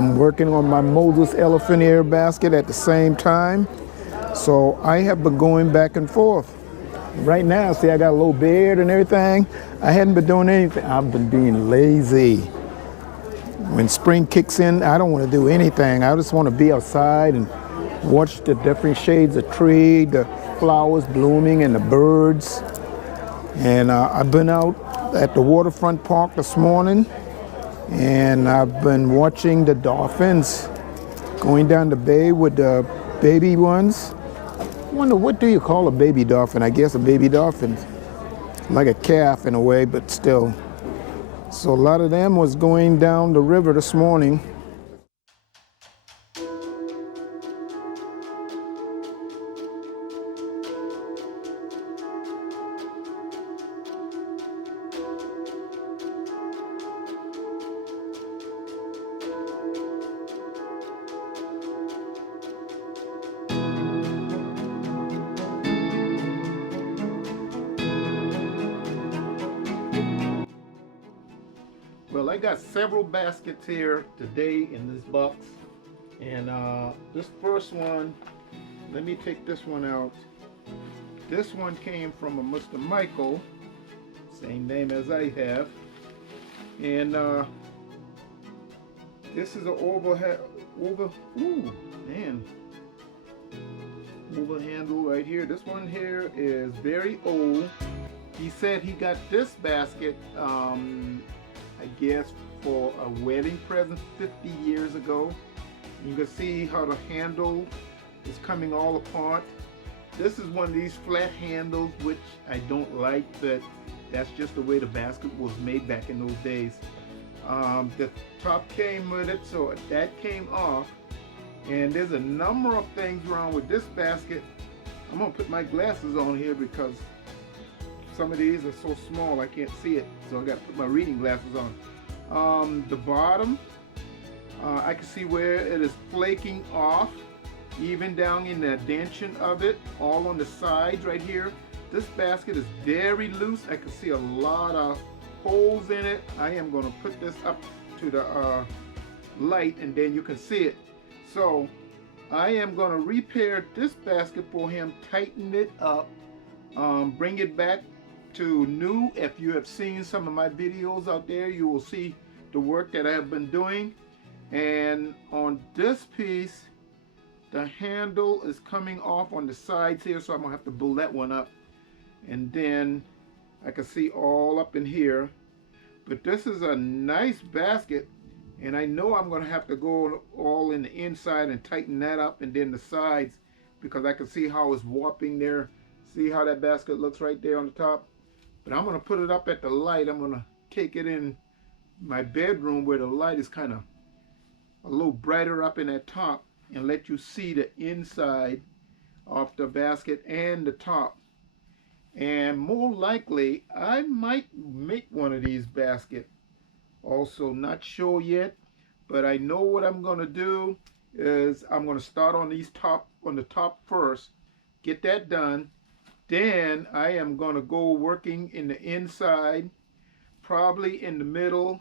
I'm working on my Moses elephant ear basket at the same time. So I have been going back and forth. Right now, see, I got a little beard and everything. I hadn't been doing anything. I've been being lazy. When spring kicks in, I don't want to do anything. I just want to be outside and watch the different shades of tree, the flowers blooming and the birds. And I've been out at the waterfront park this morning, and I've been watching the dolphins going down the bay with the baby ones. I wonder, what do you call a baby dolphin? I guess a baby dolphin, like a calf in a way, but still. So a lot of them was going down the river this morning. Well, I got several baskets here today in this box, and this first one, let me take this one out. This one came from a Mr. Michael, same name as I have, and this is an oval handle right here. This one here is very old. He said he got this basket I guess for a wedding present 50 years ago. You can see how the handle is coming all apart. This is one of these flat handles, which I don't like, but that's just the way the basket was made back in those days. The top came with it, so that came off. And there's a number of things wrong with this basket. I'm gonna put my glasses on here because some of these are so small I can't see it, so I got to put my reading glasses on. The bottom, I can see where it is flaking off, even down in the dention of it, all on the sides right here. This basket is very loose. I can see a lot of holes in it. I am going to put this up to the light and then you can see it. So I am going to repair this basket for him, tighten it up, bring it back to new. If you have seen some of my videos out there, you will see the work that I have been doing. And on this piece, the handle is coming off on the sides here, so I'm gonna have to build that one up. And then I can see all up in here. But this is a nice basket, and I know I'm gonna have to go all in the inside and tighten that up, and then the sides, because I can see how it's warping there. See how that basket looks right there on the top? But I'm going to put it up at the light. I'm going to take it in my bedroom where the light is kind of a little brighter up in that top, and let you see the inside of the basket and the top. And more likely, I might make one of these baskets. Also, not sure yet, but I know what I'm going to do is I'm going to start on the top first, get that done. Then I am going to go working in the inside, probably in the middle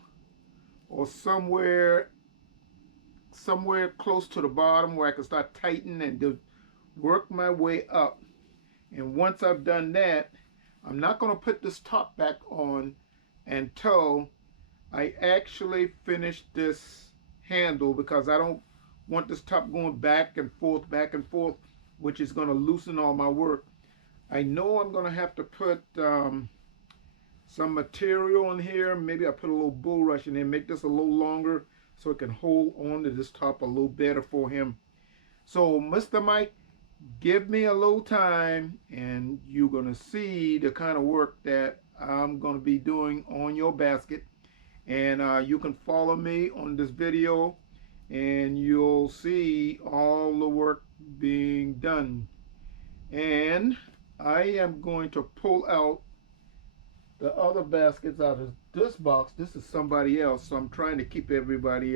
or somewhere close to the bottom where I can start tightening and just work my way up. And once I've done that, I'm not going to put this top back on until I actually finish this handle, because I don't want this top going back and forth, which is going to loosen all my work. I know I'm going to have to put some material in here. Maybe I put a little bulrush in there, make this a little longer so it can hold on to this top a little better for him. So Mr. Mike, give me a little time and you're going to see the kind of work that I'm going to be doing on your basket. And you can follow me on this video and you'll see all the work being done. And I am going to pull out the other baskets out of this box. This is somebody else, so I'm trying to keep everybody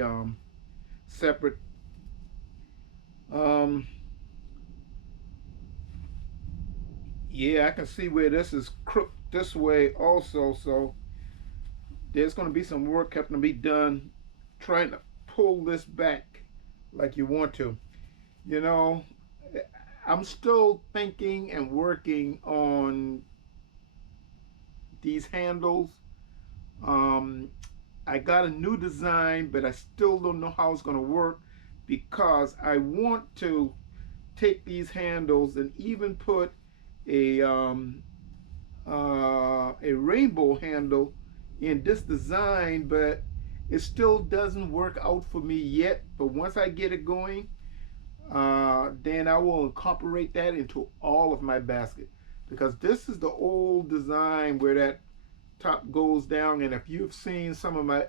separate. Yeah, I can see where this is crooked this way also, so there's going to be some work having to be done trying to pull this back like you want to. You know, I'm still thinking and working on these handles. Um, I got a new design, but I still don't know how it's going to work because I want to take these handles and even put a rainbow handle in this design, but it still doesn't work out for me yet. But once I get it going, then I will incorporate that into all of my basket, because this is the old design where that top goes down. And if you've seen some of my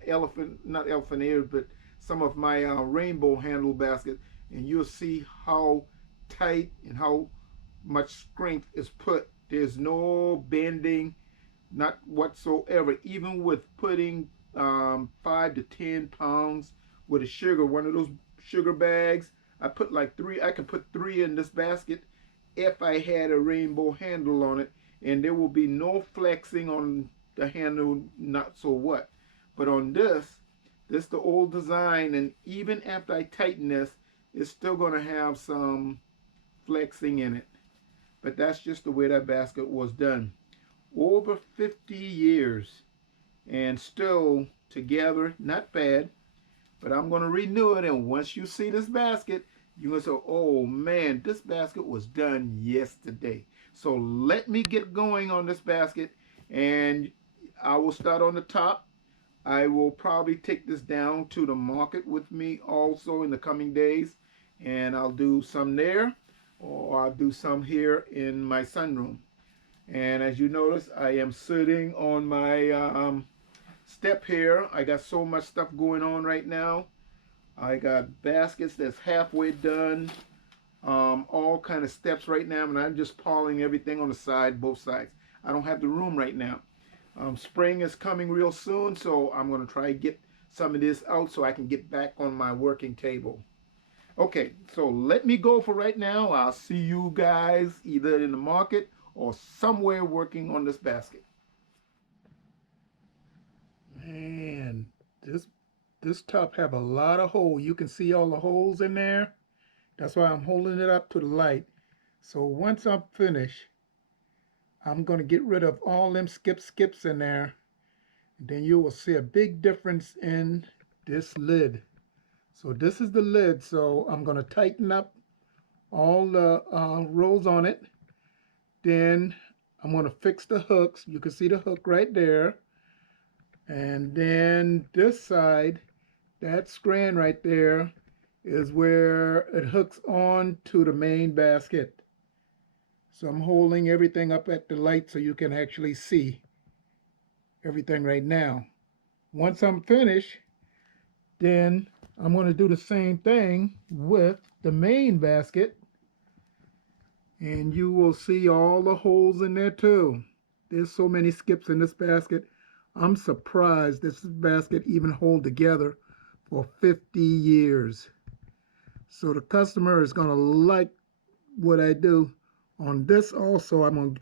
not elephant ears, but some of my rainbow handle basket, and you'll see how tight and how much strength is put. There's no bending, not whatsoever. Even with putting 5 to 10 pounds with a sugar, one of those sugar bags, I put like 3. I could put 3 in this basket if I had a rainbow handle on it, and there will be no flexing on the handle, not so what. But on this the old design, and even after I tighten this, it's still going to have some flexing in it. But that's just the way that basket was done. Over 50 years and still together, not bad. But I'm going to renew it, and once you see this basket, you're going to say, oh man, this basket was done yesterday. So let me get going on this basket, and I will start on the top. I will probably take this down to the market with me also in the coming days, and I'll do some there, or I'll do some here in my sunroom. And as you notice, I am sitting on my step here. I got so much stuff going on right now. I got baskets that's halfway done, all kind of steps right now, and I'm just piling everything on the side, both sides. I don't have the room right now. Spring is coming real soon, so I'm going to try to get some of this out so I can get back on my working table. Okay, so let me go for right now. I'll see you guys either in the market or somewhere working on this basket. Man, this top have a lot of holes. You can see all the holes in there. That's why I'm holding it up to the light. So once I'm finished, I'm going to get rid of all them skips in there. And then you will see a big difference in this lid. So this is the lid. So I'm going to tighten up all the rows on it. Then I'm going to fix the hooks. You can see the hook right there. And then this side, that strand right there is where it hooks on to the main basket. So I'm holding everything up at the light so you can actually see everything right now. Once I'm finished, then I'm going to do the same thing with the main basket. And you will see all the holes in there too. There's so many skips in this basket. I'm surprised this basket even hold together for 50 years. So the customer is going to like what I do. On this also, I'm going to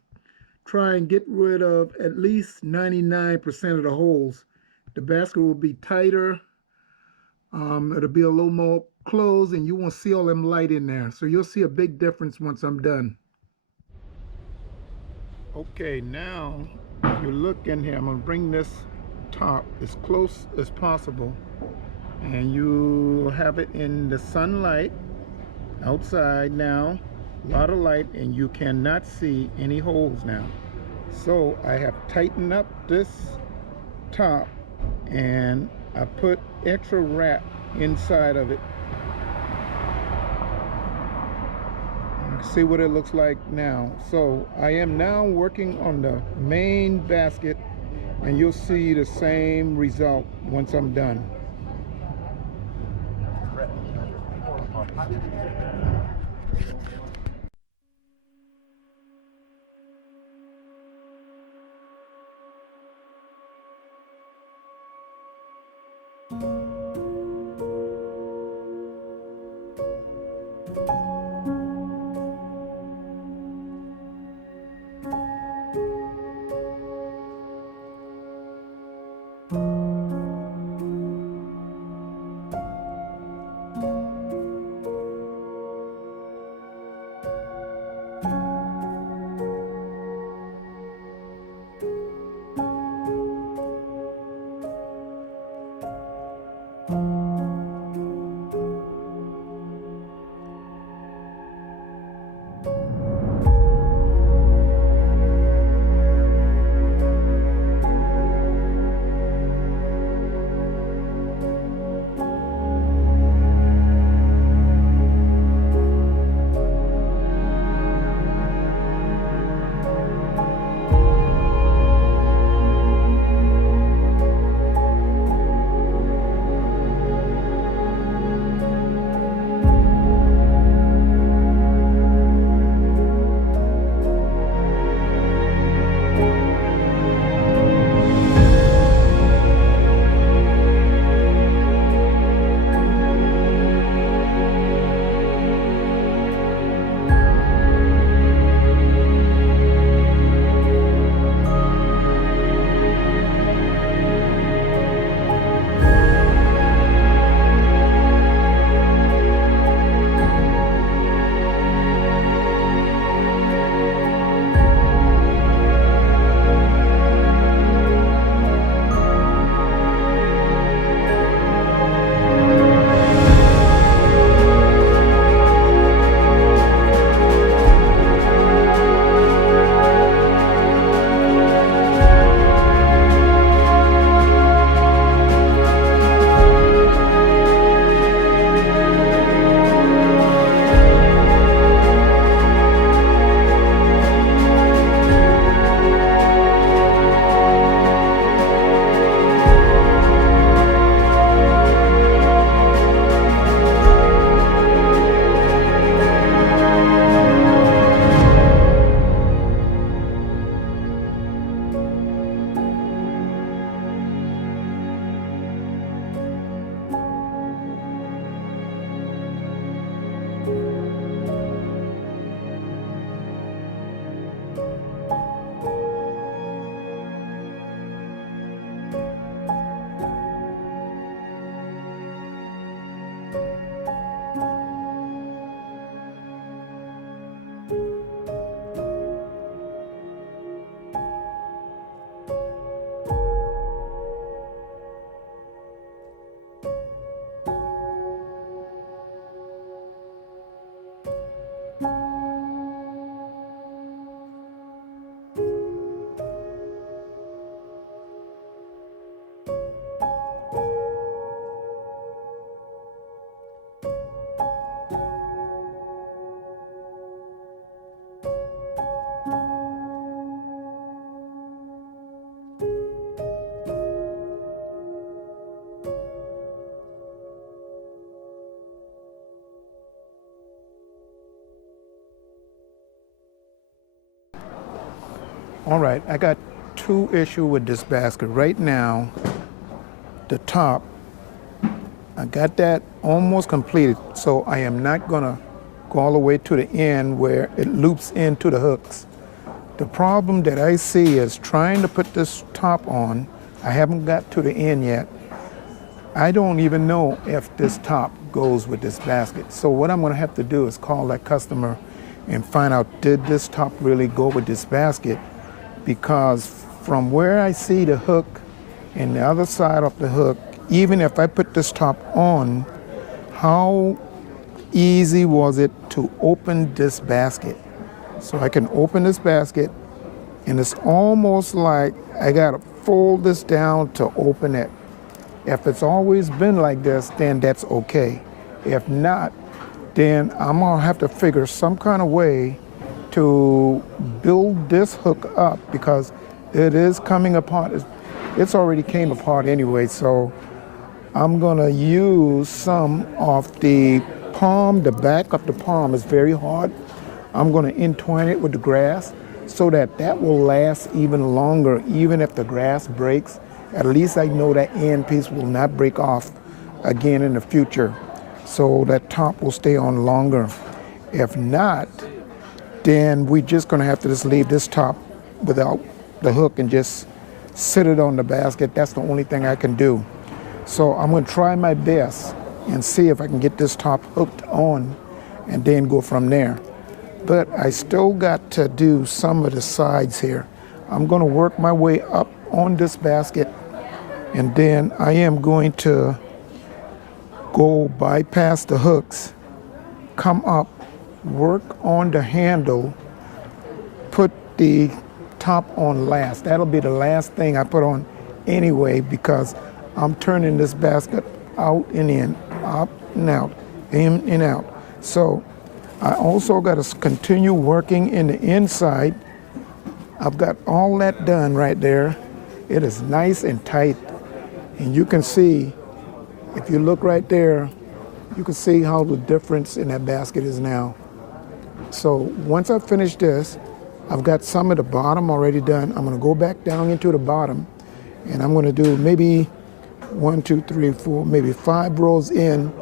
try and get rid of at least 99% of the holes. The basket will be tighter. It'll be a little more closed, and you won't see all them light in there. So you'll see a big difference once I'm done. Okay, now if you look in here, I'm going to bring this top as close as possible. And you have it in the sunlight outside now. A lot of light, and you cannot see any holes now. So I have tightened up this top, and I put extra wrap inside of it. You can see what it looks like now. So I am now working on the main basket, and you'll see the same result once I'm done. All right, I got two issues with this basket. Right now, the top, I got that almost completed, so I am not gonna go all the way to the end where it loops into the hooks. The problem that I see is trying to put this top on. I haven't got to the end yet. I don't even know if this top goes with this basket. So what I'm gonna have to do is call that customer and find out, did this top really go with this basket? Because from where I see the hook and the other side of the hook, even if I put this top on, how easy was it to open this basket? So I can open this basket, and it's almost like I gotta fold this down to open it. If it's always been like this, then that's okay. If not, then I'm gonna have to figure some kind of way to build this hook up, because it is coming apart. It's already came apart anyway, so I'm gonna use some of the palm. The back of the palm is very hard. I'm gonna entwine it with the grass so that that will last even longer. Even if the grass breaks, at least I know that end piece will not break off again in the future. So that top will stay on longer. If not, then we're just gonna have to just leave this top without the hook and just sit it on the basket. That's the only thing I can do. So I'm gonna try my best and see if I can get this top hooked on and then go from there. But I still got to do some of the sides here. I'm gonna work my way up on this basket, and then I am going to go bypass the hooks, come up, work on the handle, put the top on last. That'll be the last thing I put on anyway, because I'm turning this basket out and in, up and out, in and out. So I also got to continue working in the inside. I've got all that done right there. It is nice and tight, and you can see, if you look right there, you can see how the difference in that basket is now. So once I finish this, I've got some of the bottom already done. I'm gonna go back down into the bottom, and I'm gonna do maybe 1, 2, 3, 4, maybe 5 rows in,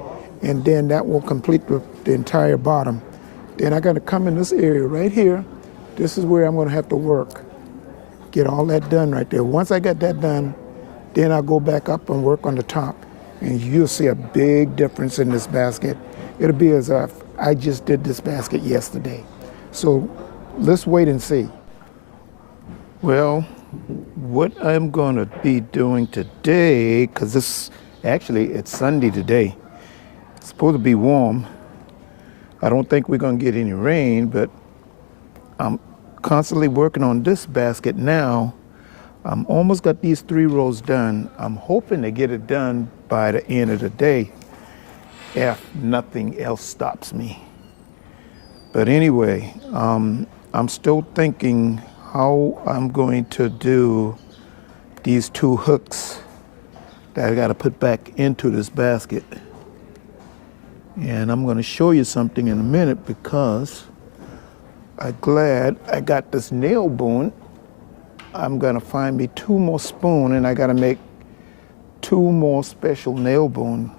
and then that will complete the entire bottom. Then I gotta come in this area right here. This is where I'm gonna have to work. Get all that done right there. Once I get that done, then I'll go back up and work on the top. And you'll see a big difference in this basket. It'll be as if I just did this basket yesterday. So let's wait and see. Well, what I'm gonna be doing today, because it's Sunday today. It's supposed to be warm. I don't think we're gonna get any rain, but I'm constantly working on this basket now. I'm almost got these 3 rows done. I'm hoping to get it done by the end of the day, if nothing else stops me. But anyway, I'm still thinking how I'm going to do these 2 hooks that I got to put back into this basket. And I'm going to show you something in a minute, because I'm glad I got this nail boom. I'm gonna find me 2 more spoons, and I gotta make 2 more special nail bones.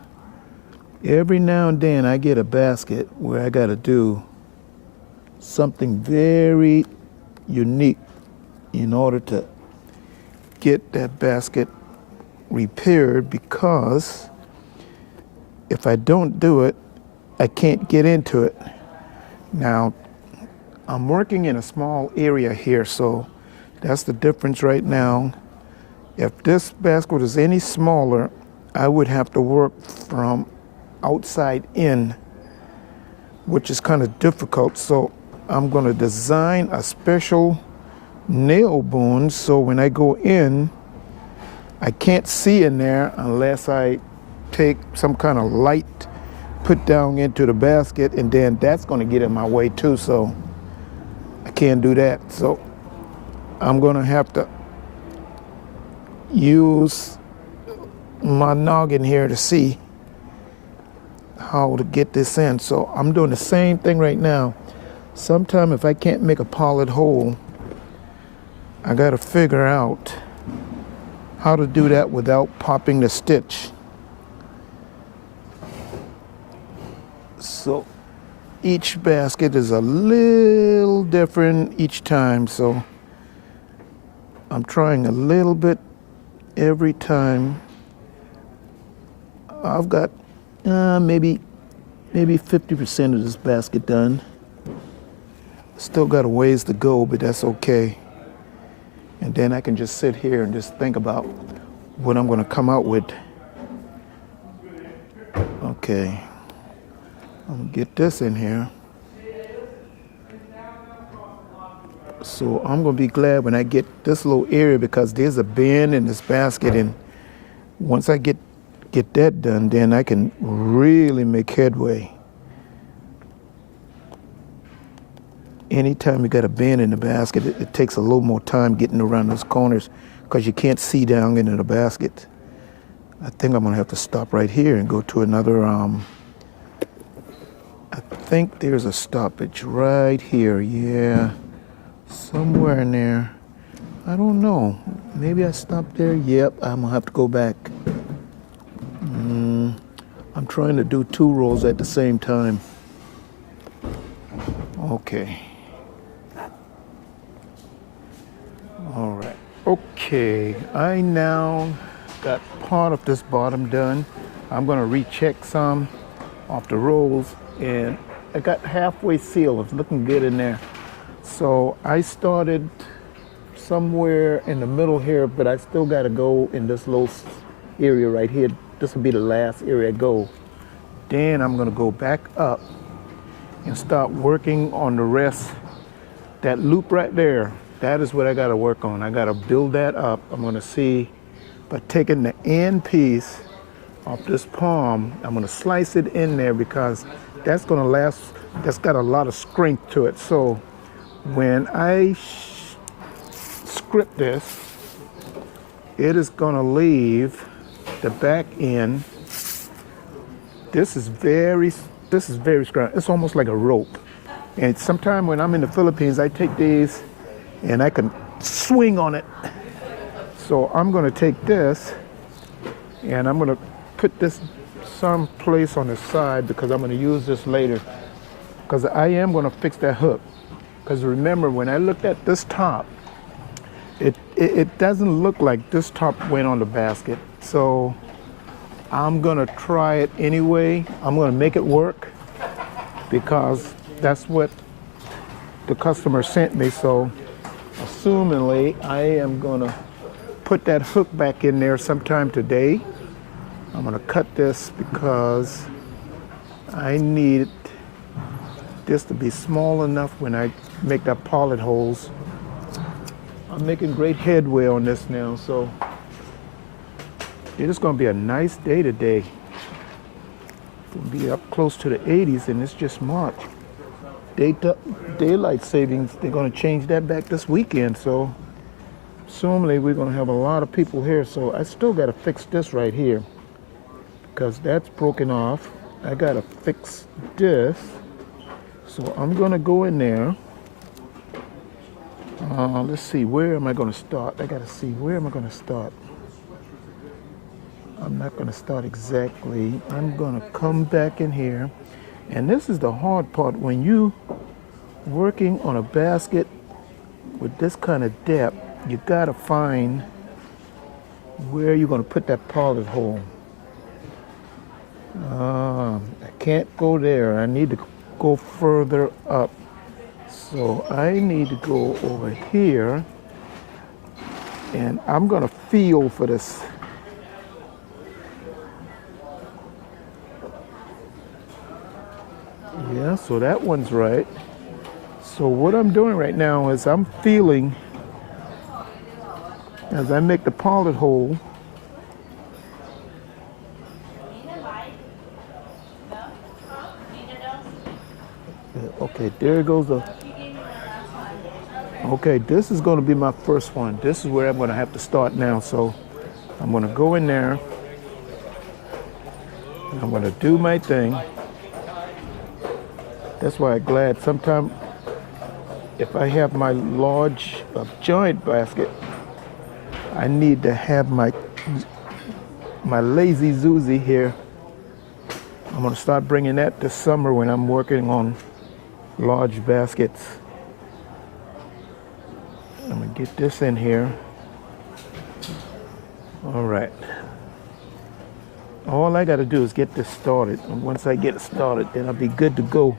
Every now and then I get a basket where I gotta do something very unique in order to get that basket repaired, because if I don't do it, I can't get into it. Now, I'm working in a small area here, so that's the difference right now. If this basket is any smaller, I would have to work from outside in, which is kind of difficult. So I'm going to design a special nail boom, so when I go in, I can't see in there unless I take some kind of light, put down into the basket, and then that's going to get in my way too, so I can't do that. So I'm gonna have to use my noggin here to see how to get this in. So I'm doing the same thing right now. Sometime if I can't make a pilot hole, I got to figure out how to do that without popping the stitch. So each basket is a little different each time, so I'm trying a little bit every time. I've got maybe 50% of this basket done. Still got a ways to go, but that's okay. And then I can just sit here and just think about what I'm going to come out with. Okay, I'm going to get this in here. So I'm going to be glad when I get this little area, because there's a bend in this basket, and once I get that done, then I can really make headway. Anytime you got a bend in the basket, it takes a little more time getting around those corners because you can't see down into the basket. I think I'm going to have to stop right here and go to another, I think there's a stoppage right here. Yeah, somewhere in there. I don't know. Maybe I stopped there. Yep, I'm going to have to go back. I'm trying to do 2 rows at the same time. Okay. All right. Okay, I now got part of this bottom done. I'm going to recheck some off the rolls, and I got halfway sealed. It's looking good in there. So I started somewhere in the middle here, but I still got to go in this little area right here. This will be the last area I go. Then I'm going to go back up and start working on the rest. That loop right there, that is what I got to work on. I got to build that up. I'm going to see by taking the end piece off this palm, I'm going to slice it in there because that's going to last. That's got a lot of strength to it. So when I script this, it is going to leave the back end. This is very strong. It's almost like a rope. And sometime when I'm in the Philippines, I take these and I can swing on it. So I'm going to take this and I'm going to put this someplace on the side because I'm going to use this later. Because I am going to fix that hook. Because remember, when I looked at this top, it doesn't look like this top went on the basket. So I'm going to try it anyway. I'm going to make it work because that's what the customer sent me. So assumingly, I am going to put that hook back in there sometime today. I'm going to cut this because I need this to be small enough when I make that pilot holes. I'm making great headway on this now, so it's going to be a nice day today. It's going to be up close to the 80s, and it's just March. Daylight savings, they're going to change that back this weekend, so assumingly we're going to have a lot of people here. So I still got to fix this right here because that's broken off. I got to fix this. So I'm going to go in there. Let's see, where am I going to start? I got to see, where am I going to start? I'm not going to start exactly. I'm going to come back in here. And this is the hard part when you working on a basket with this kind of depth. You got to find where you're going to put that pilot hole. I can't go there. I need to go further up. So I need to go over here, and I'm going to feel for this. Yeah, so that one's right. So what I'm doing right now is I'm feeling as I make the pilot hole. Okay, there goes the. Okay, this is going to be my first one. This is where I'm going to have to start now. So I'm going to go in there. I'm going to do my thing. That's why I'm glad sometimes if I have my large joint basket, I need to have my lazy Susie here. I'm gonna start bringing that this summer when I'm working on large baskets. I'm gonna get this in here. All right. All I gotta do is get this started. And once I get it started, then I'll be good to go.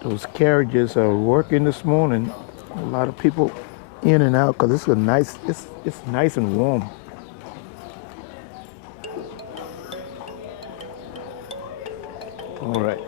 Those carriages are working this morning. A lot of people in and out because it's nice and warm. All right.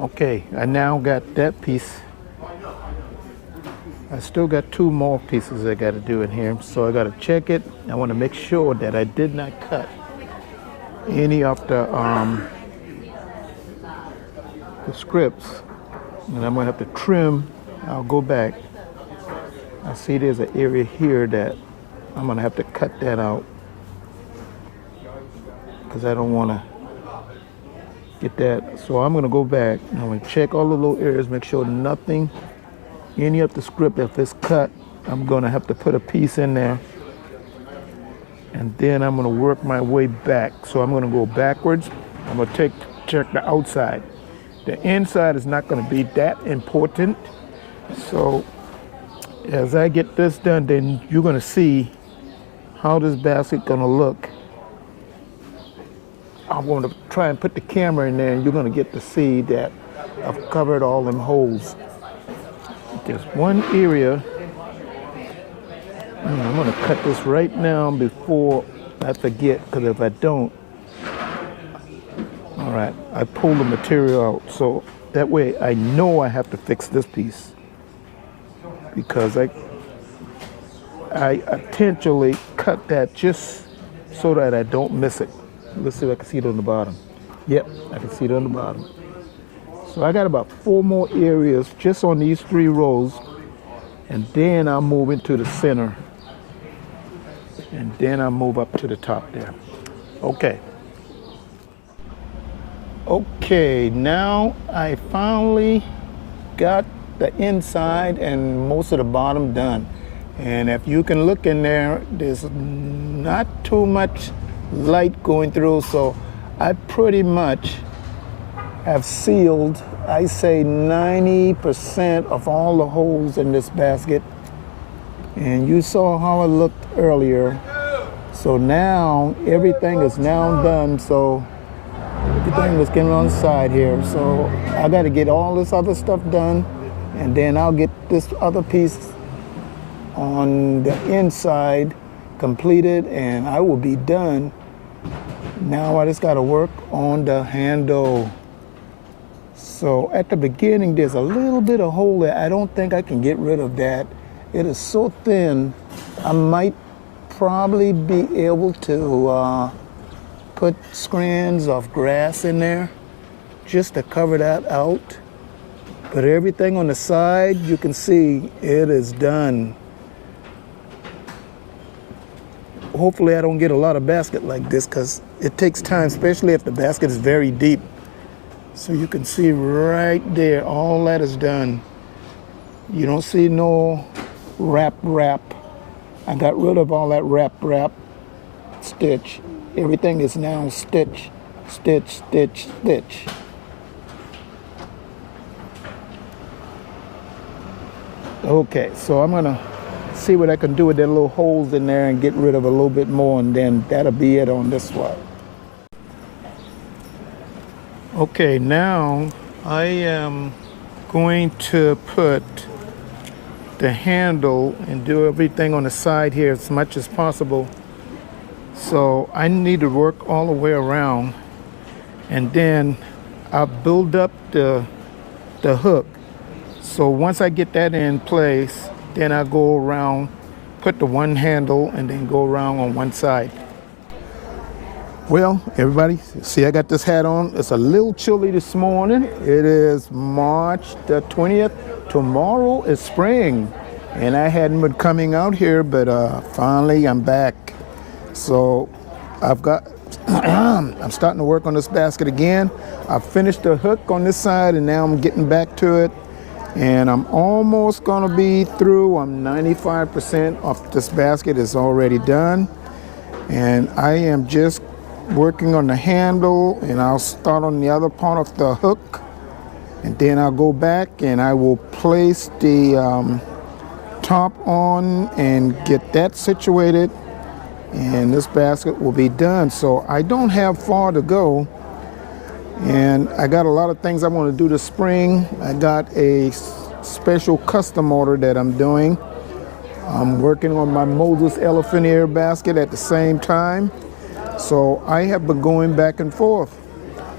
Okay, I now got that piece. I still got two more pieces I got to do in here, so I got to check it. I want to make sure that I did not cut any of the scripts, and I'm going to have to trim. I'll go back. I see there's an area here that I'm going to have to cut that out because I don't want to get that. So I'm going to go back and I'm going to check all the little areas, make sure nothing, any of the script, if it's cut, I'm going to have to put a piece in there. And then I'm going to work my way back. So I'm going to go backwards. I'm going to check the outside. The inside is not going to be that important. So as I get this done, then you're going to see how this basket going to look. I'm going to try and put the camera in there, and you're going to get to see that I've covered all them holes. There's one area, I'm going to cut this right now before I forget, because if I don't, all right, I pull the material out. So that way I know I have to fix this piece, because I intentionally cut that just so that I don't miss it. Let's see if I can see it on the bottom. Yep, I can see it on the bottom. So I got about 4 more areas just on these 3 rows, and then I'll move into the center, and then I'll move up to the top there. Okay. Okay, now I finally got the inside and most of the bottom done. And if you can look in there, there's not too much light going through, so I pretty much have sealed, I say 90% of all the holes in this basket. And you saw how it looked earlier. So now everything is now done. So everything was getting on the side here. So I got to get all this other stuff done, and then I'll get this other piece on the inside completed, and I will be done. Now I just got to work on the handle. So at the beginning, there's a little bit of hole there. I don't think I can get rid of that. It is so thin. I might probably be able to put strands of grass in there just to cover that out. But everything on the side, you can see it is done. Hopefully I don't get a lot of basket like this, because it takes time, especially if the basket is very deep. So you can see right there, all that is done. You don't see no wrap. I got rid of all that wrap stitch. Everything is now stitch. Okay, so I'm gonna see what I can do with the little holes in there and get rid of a little bit more, and then that'll be it on this one. Okay, now I am going to put the handle and do everything on the side here as much as possible. So I need to work all the way around, and then I'll build up the hook. So once I get that in place, then I'll go around, put the one handle, and then go around on one side. Well, everybody, see I got this hat on. It's a little chilly this morning. It is March the 20th. Tomorrow is spring. And I hadn't been coming out here, but finally I'm back. So I've got, I'm starting to work on this basket again. I finished the hook on this side, and now I'm getting back to it. And I'm almost gonna be through. I'm 95% of this basket is already done. And I am just working on the handle, and I'll start on the other part of the hook, and then I'll go back and I will place the top on and get that situated, and this basket will be done. So I don't have far to go, and I got a lot of things I want to do this spring. I got a special custom order that I'm doing. I'm working on my Moses elephant ear basket at the same time. So I have been going back and forth.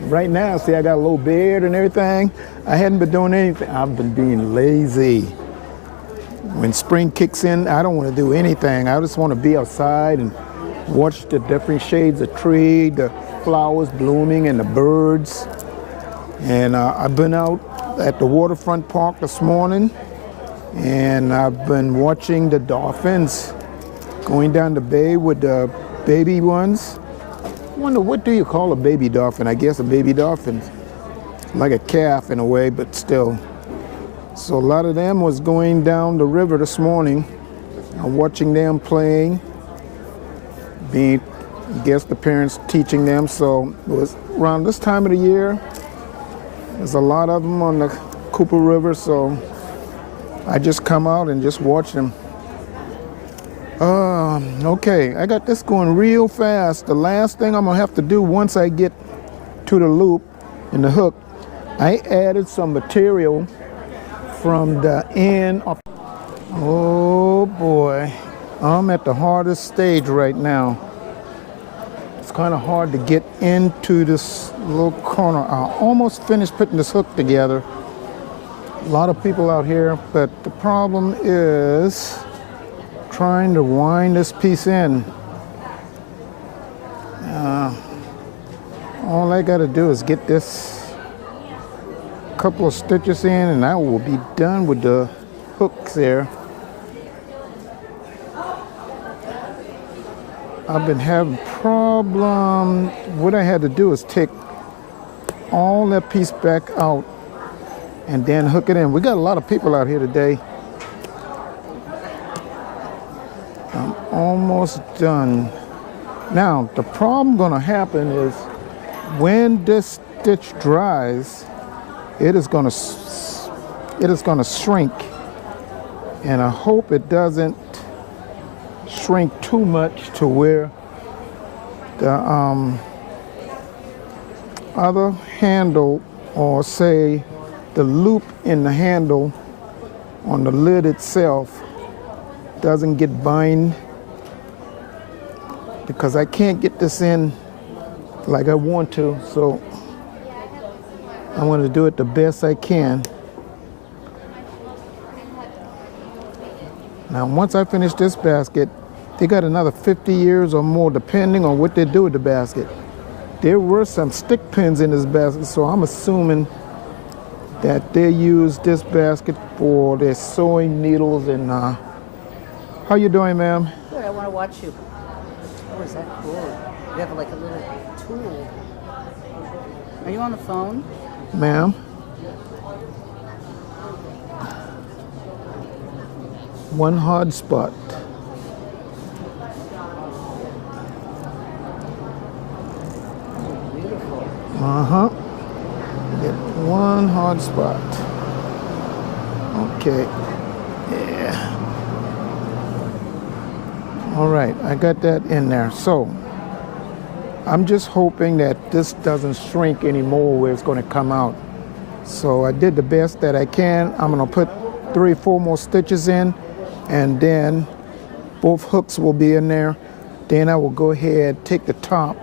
Right now, see, I got a little beard and everything. I hadn't been doing anything. I've been being lazy. When spring kicks in, I don't want to do anything. I just want to be outside and watch the different shades of tree, the flowers blooming and the birds. And I've been out at the waterfront park this morning, and I've been watching the dolphins going down the bay with the baby ones. I wonder, what do you call a baby dolphin? I guess a baby dolphin, like a calf in a way, but still. So a lot of them was going down the river this morning. I'm watching them playing, I guess the parents teaching them. So it was around this time of the year. There's a lot of them on the Cooper River, so I just come out and just watch them. Okay, I got this going real fast. The last thing I'm gonna have to do once I get to the loop and the hook, I added some material from the end of, oh boy, I'm at the hardest stage right now. It's kind of hard to get into this little corner. I almost finished putting this hook together. A lot of people out here, but the problem is trying to wind this piece in. All I got to do is get this couple of stitches in, and I will be done with the hooks there. I've been having problem. What I had to do is take all that piece back out and then hook it in. We got a lot of people out here today. I'm almost done. Now, the problem gonna happen is when this stitch dries, it is going to shrink, and I hope it doesn't shrink too much to where the other handle, or say the loop in the handle on the lid itself, doesn't get bind, because I can't get this in like I want to, so I want to do it the best I can. Now once I finish this basket, they got another 50 years or more depending on what they do with the basket. There were some stick pins in this basket, so I'm assuming that they use this basket for their sewing needles. And how you doing, ma'am? Good, I want to watch you. Oh, is that cool? You have like a little tool. Are you on the phone? Ma'am? One hard spot. Beautiful. Uh-huh. Get one hard spot. Okay. Yeah. All right, I got that in there. So I'm just hoping that this doesn't shrink anymore where it's going to come out. So I did the best that I can. I'm going to put 3 or 4 more stitches in, and then both hooks will be in there. Then I will go ahead, take the top.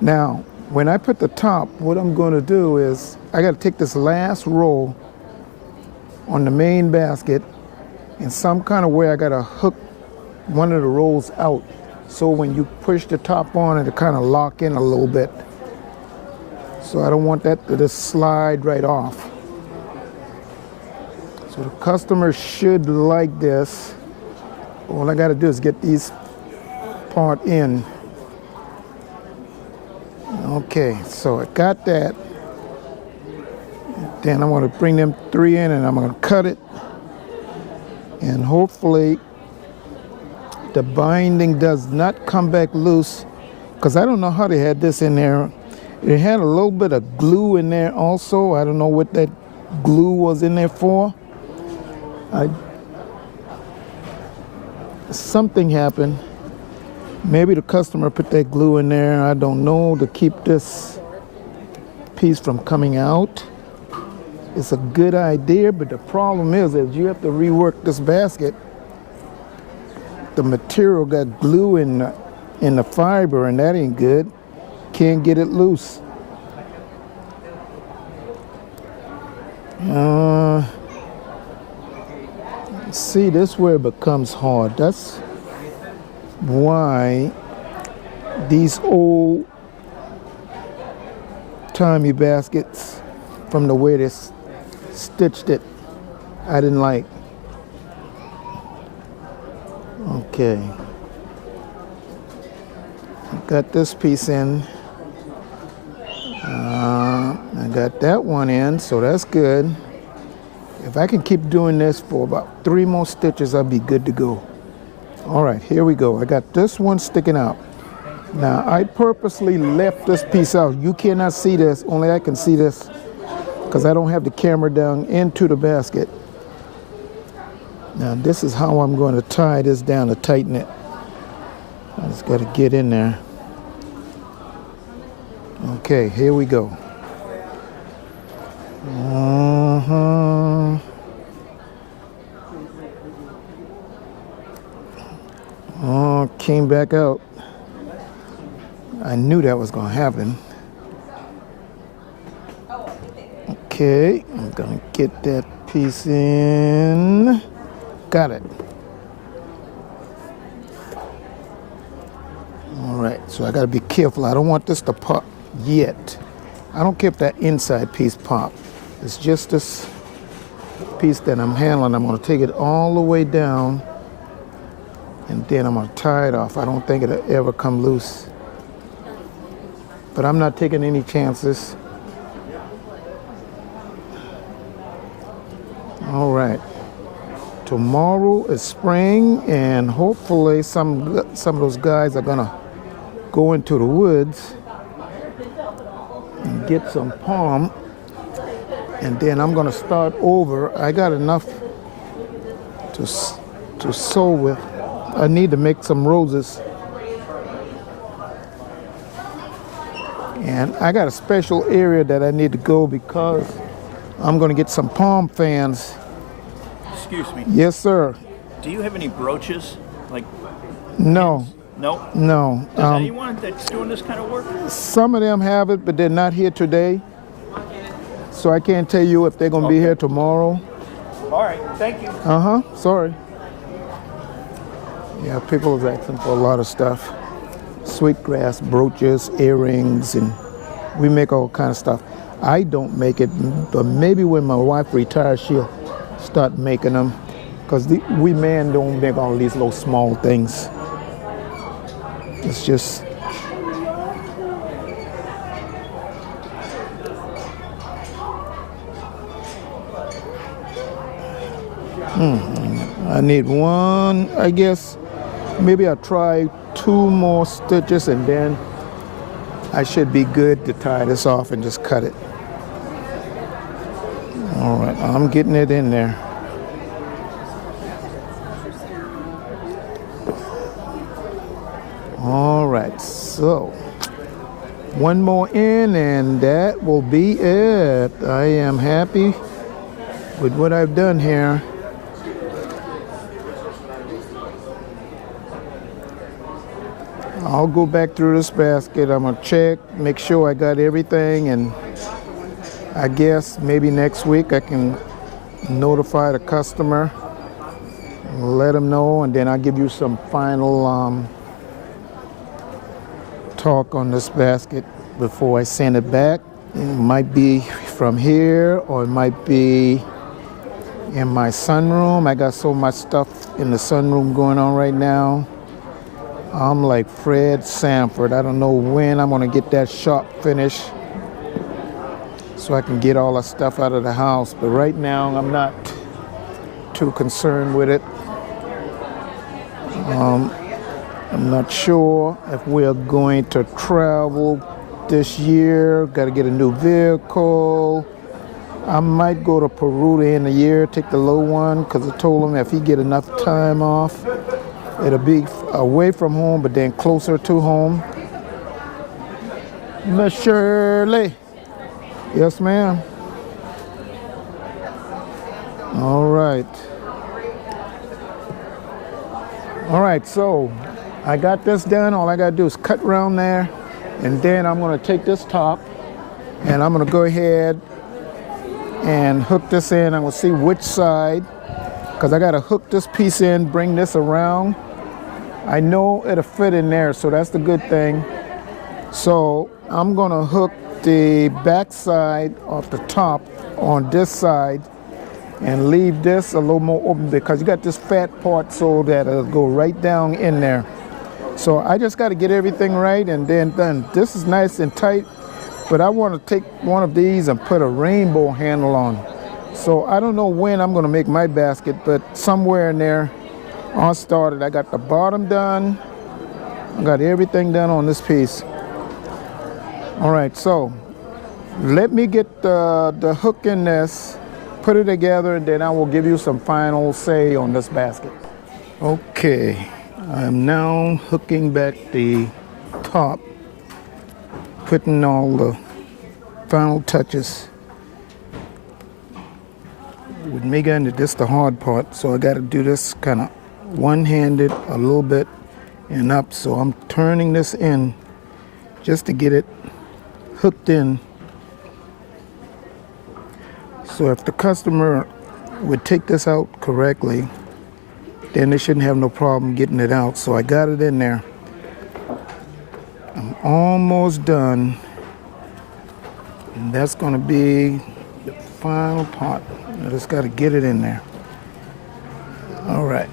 Now, when I put the top, what I'm going to do is I got to take this last row on the main basket, and some kind of way I got to hook one of the rows out, so when you push the top on, it'll kind of lock in a little bit. So I don't want that to just slide right off. So the customer should like this. All I got to do is get these part in. Okay, so I got that. Then I'm going to bring them 3 in, and I'm going to cut it. And hopefully the binding does not come back loose, because I don't know how they had this in there. It had a little bit of glue in there also. I don't know what that glue was in there for. Something happened. Maybe the customer put that glue in there, I don't know, to keep this piece from coming out. It's a good idea, but the problem is you have to rework this basket. The material got glue in the fiber, and that ain't good. Can't get it loose. See, this is where it becomes hard. That's why these old timey baskets, from the way they stitched it, I didn't like. Okay, got this piece in. I got that one in, so that's good. If I can keep doing this for about 3 more stitches, I'll be good to go. All right, here we go. I got this one sticking out. Now, I purposely left this piece out. You cannot see this, only I can see this, because I don't have the camera down into the basket. Now, this is how I'm going to tie this down to tighten it. I just got to get in there. Okay, here we go. Oh, came back out. I knew that was going to happen. Okay, I'm going to get that piece in. Got it. All right, so I got to be careful. I don't want this to pop yet. I don't care if that inside piece pop. It's just this piece that I'm handling. I'm going to take it all the way down, and then I'm going to tie it off. I don't think it'll ever come loose. But I'm not taking any chances. All right. Tomorrow is spring, and hopefully some of those guys are going to go into the woods and get some palm, and then I'm gonna start over. I got enough to sew with. I need to make some roses. And I got a special area that I need to go because I'm gonna get some palm fans. Excuse me. Yes, sir. Do you have any brooches? Like No. no? No. Does anyone that's doing this kind of work? Some of them have it, but they're not here today. So I can't tell you if they're gonna be here tomorrow. All right, thank you. Sorry. Yeah, people are asking for a lot of stuff. Sweetgrass brooches, earrings, and we make all kind of stuff. I don't make it, but maybe when my wife retires, she'll start making them. Because we men don't make all these little small things. It's just... I need one, I guess. Maybe I'll try 2 more stitches and then I should be good to tie this off and just cut it. All right, I'm getting it in there. All right, so 1 more in and that will be it. I am happy with what I've done here. I'll go back through this basket. I'm gonna check, make sure I got everything, and I guess maybe next week I can notify the customer, let them know, and then I'll give you some final talk on this basket before I send it back. It might be from here or it might be in my sunroom. I got so much stuff in the sunroom going on right now. I'm like Fred Sanford. I don't know when I'm gonna get that shop finished so I can get all the stuff out of the house. But right now, I'm not too concerned with it. I'm not sure if we're going to travel this year. Got to get a new vehicle. I might go to Peru to end the year, take the low one, because I told him if he get enough time off, it'll be away from home, but then closer to home. Miss Shirley. Yes, ma'am. All right. All right, so I got this done. All I got to do is cut around there, and then I'm going to take this top, and I'm going to go ahead and hook this in. I'm going to see which side, because I got to hook this piece in, bring this around. I know it'll fit in there, so that's the good thing. So I'm going to hook the back side of the top on this side and leave this a little more open because you got this fat part so that it'll go right down in there. So I just got to get everything right and then done. This is nice and tight, but I want to take one of these and put a rainbow handle on. So I don't know when I'm going to make my basket, but somewhere in there I started. I got the bottom done. I got everything done on this piece. All right, so let me get the hook in this, put it together, and then I will give you some final say on this basket. Okay, I'm now hooking back the top, putting all the final touches. With me getting to this the hard part, so I got to do this kind of one-handed a little bit and up. So I'm turning this in just to get it hooked in. So if the customer would take this out correctly, then they shouldn't have no problem getting it out. So I got it in there. I'm almost done. And that's going to be the final part. I just got to get it in there. All right.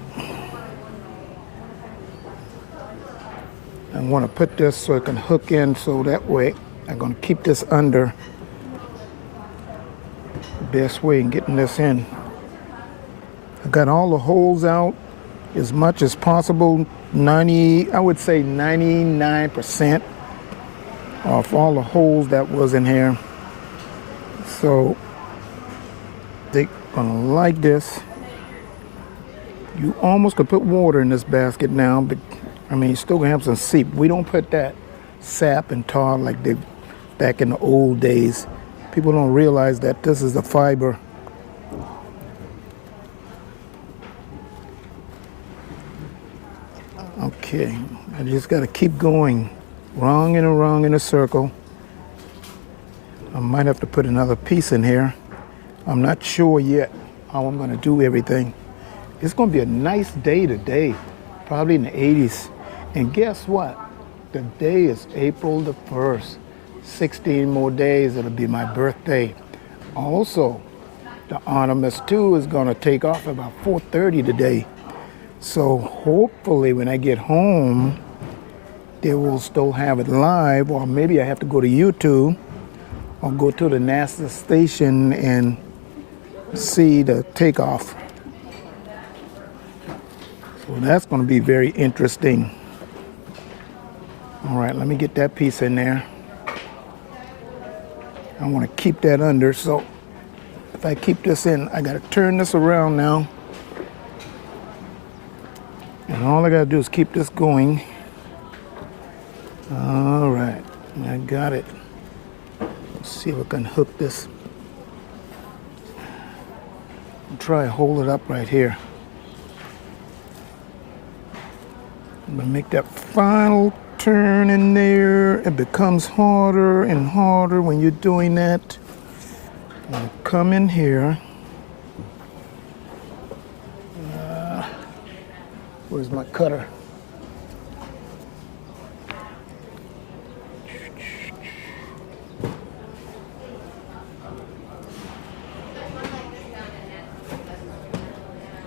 I want to put this so it can hook in, so that way I'm going to keep this under. Best way in getting this in. I got all the holes out as much as possible. I would say 99% of all the holes that was in here. So they're gonna like this. You almost could put water in this basket now, but I mean, you still gonna have some seep. We don't put that sap and tar like they back in the old days. People don't realize that this is the fiber. Okay, I just gotta keep going. Wrong and wrong in a circle. I might have to put another piece in here. I'm not sure yet how I'm gonna do everything. It's gonna be a nice day today, probably in the 80s. And guess what? The day is April the 1st. 16 more days, it'll be my birthday. Also, the Artemis 2 is gonna take off about 4:30 today. So hopefully when I get home, they will still have it live, or maybe I have to go to YouTube or go to the NASA station and see the takeoff. So that's going to be very interesting. All right, let me get that piece in there. I want to keep that under, so if I keep this in, I got to turn this around now. And all I got to do is keep this going. All right, I got it. Let's see if I can hook this. I'll try to hold it up right here. I'm gonna make that final turn in there. It becomes harder and harder when you're doing that. I'm gonna come in here. Where's my cutter?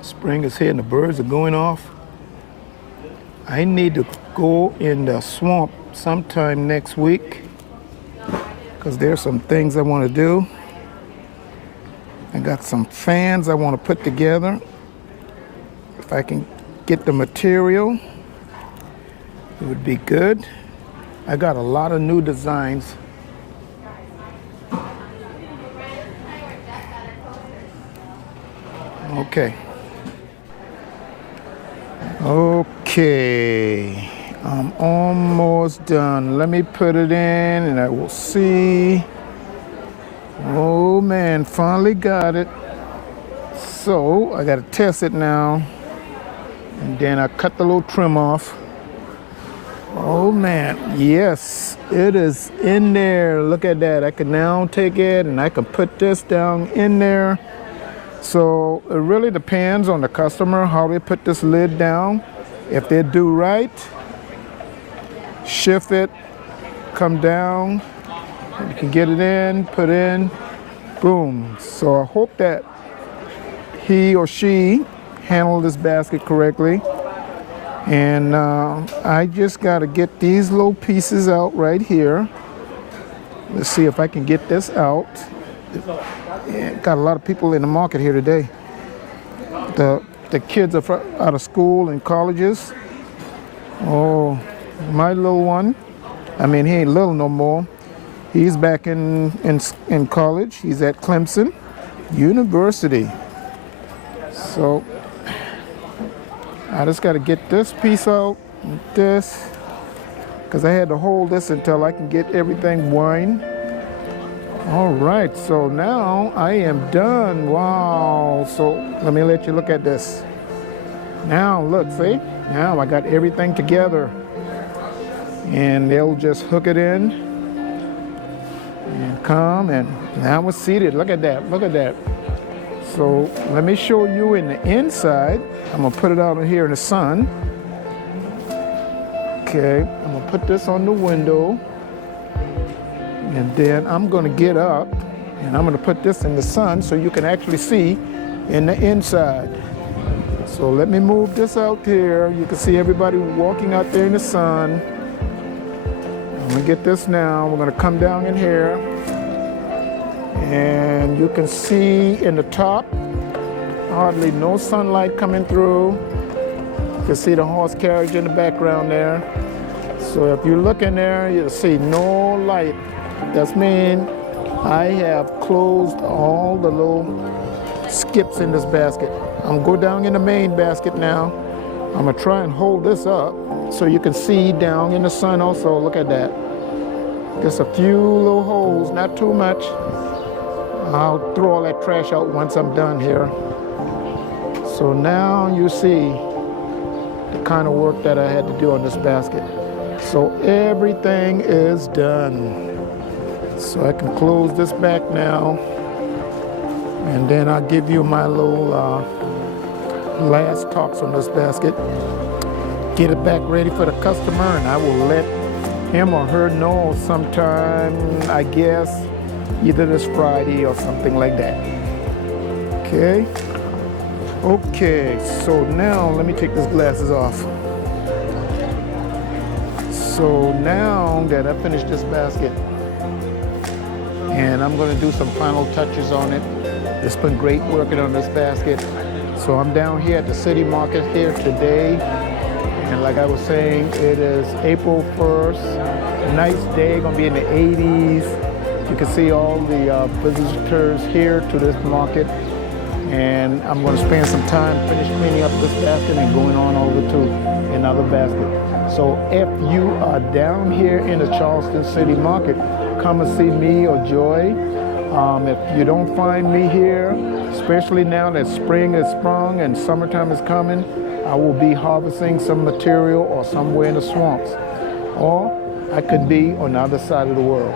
Spring is here and the birds are going off. I need to go in the swamp sometime next week because there's some things I want to do. I got some fans I want to put together. If I can get the material, it would be good. I got a lot of new designs. Okay. Okay, I'm almost done. Let me put it in and I will see. Oh man, finally got it. So I gotta test it now. And then I cut the little trim off. Oh man, yes, it is in there. Look at that. I can now take it and I can put this down in there. So it really depends on the customer how they put this lid down. If they do right, shift it, come down, you can get it in, put in, boom. So I hope that he or she handled this basket correctly. And I just gotta get these little pieces out right here. Let's see if I can get this out. Yeah, got a lot of people in the market here today. The kids are out of school and colleges. Oh, my little one, I mean, he ain't little no more. He's back in college. He's at Clemson University. So I just got to get this piece out, and this, because I had to hold this until I can get everything wind. All right, so now I am done. Wow, so let me let you look at this. Now look, see? Now I got everything together. And they'll just hook it in and come, and now it's seated. Look at that, look at that. So let me show you in the inside. I'm gonna put it out here in the sun. Okay, I'm gonna put this on the window. And then I'm gonna get up and I'm gonna put this in the sun so you can actually see in the inside. So let me move this out here. You can see everybody walking out there in the sun. I'm gonna get this now. We're gonna come down in here. And you can see in the top, hardly no sunlight coming through. You can see the horse carriage in the background there. So if you look in there, you'll see no light. That means I have closed all the little skips in this basket. I'm gonna go down in the main basket now. I'm gonna try and hold this up so you can see down in the sun also. Look at that. Just a few little holes, not too much. I'll throw all that trash out once I'm done here. So now you see the kind of work that I had to do on this basket. So everything is done. So I can close this back now, and then I'll give you my little last talks on this basket. Get it back ready for the customer, and I will let him or her know sometime, I guess, either this Friday or something like that. Okay? Okay, so now let me take these glasses off. So now that I finished this basket, and I'm gonna do some final touches on it. It's been great working on this basket. So I'm down here at the city market here today. And like I was saying, it is April 1st. Nice day, gonna be in the 80s. You can see all the visitors here to this market. And I'm gonna spend some time finish cleaning up this basket and going on over to another basket. So if you are down here in the Charleston City Market, come and see me or Joy. If you don't find me here, especially now that spring has sprung and summertime is coming, I will be harvesting some material or somewhere in the swamps. Or I could be on the other side of the world.